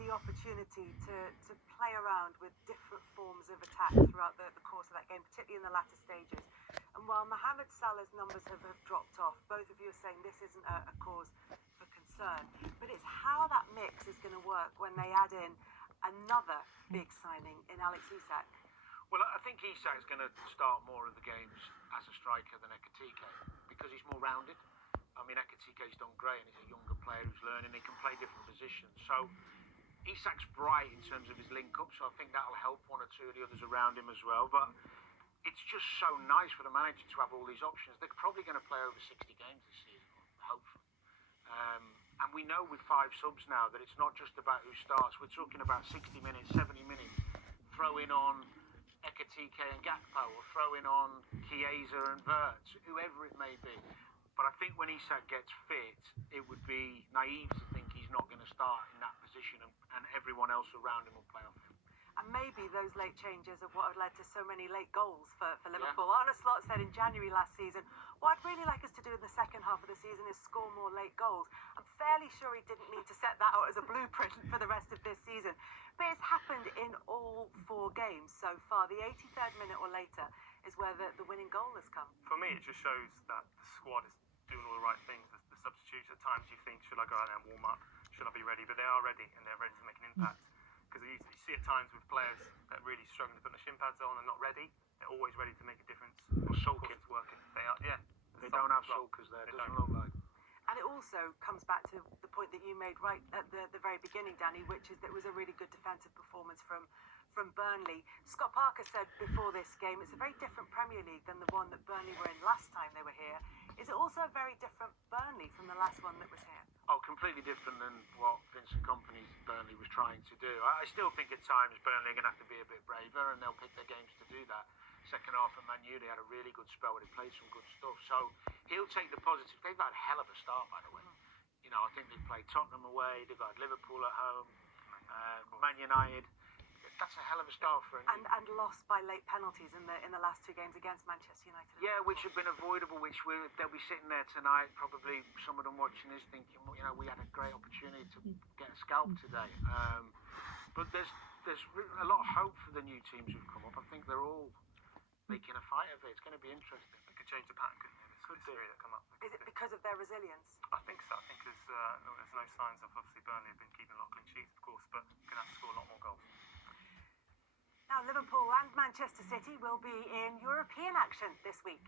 the opportunity to play around with different forms of attack throughout the course of that game, particularly in the latter stages. And while Mohamed Salah's numbers have dropped off, both of you are saying this isn't a cause for concern. But it's how that mix is going to work when they add in another big signing in Alex Isak. Well, I think Isak's going to start more of the games as a striker than Ekitike because he's more rounded. I mean, Ekitike's done great and he's a younger player who's learning. He can play different positions. So Isak's bright in terms of his link-up, so I think that'll help one or two of the others around him as well. But it's just so nice for the manager to have all these options. They're probably going to play over 60 games this season, hopefully. And we know with 5 subs now that it's not just about who starts. We're talking about 60 minutes, 70 minutes, throwing on Ekitike and Gakpo, or throwing on Chiesa and Wirtz, whoever it may be. But I think when Isak gets fit, it would be naive to think he's not going to start in that position and everyone else around him will play off him. And maybe those late changes are what have led to so many late goals for Liverpool. Yeah. Arne Slot said in January last season, what I'd really like us to do in the second half of the season is score more late goals. I'm fairly sure he didn't mean to set that out as a blueprint for the rest of this season. But it's happened in all 4 games so far. The 83rd minute or later is where the winning goal has come. For me, it just shows that the squad is doing all the right things. The substitutes, at times you think, should I go out there and warm up? Should I be ready? But they are ready and they're ready to make an impact. Because you see at times with players that really struggling to put the shin pads on and not ready, they're always ready to make a difference. Or sulking. It's working. They are, yeah. They don't have sulkers there. It doesn't look like. And it also comes back to the point that you made right at the very beginning, Danny, which is that it was a really good defensive performance from Burnley. Scott Parker said before this game, it's a very different Premier League than the one that Burnley were in last time they were here. Is it also a very different Burnley from the last one that was here? Oh, completely different than what Vincent Kompany's Burnley was trying to do. I still think at times Burnley are going to have to be a bit braver and they'll pick their games to do that. Second half at Man U, they had a really good spell where they played some good stuff. So he'll take the positive. They've had a hell of a start, by the way. You know, I think they've played Tottenham away, they've got Liverpool at home, Man United. That's a hell of a start for him. And lost by late penalties in the last 2 games against Manchester United. Yeah, which have been avoidable, which they'll be sitting there tonight, probably some of them watching this thinking, well, you know, we had a great opportunity to get a scalp today. But there's a lot of hope for the new teams who've come up. I think they're all making a fight of it. It's going to be interesting. It could change the pattern, couldn't it? This three that come up. Is it because of their resilience? I think so. I think there's no signs of, obviously, Burnley have been keeping a lot of clean sheets, of course, but going to have to score a lot more goals. Now, Liverpool and Manchester City will be in European action this week.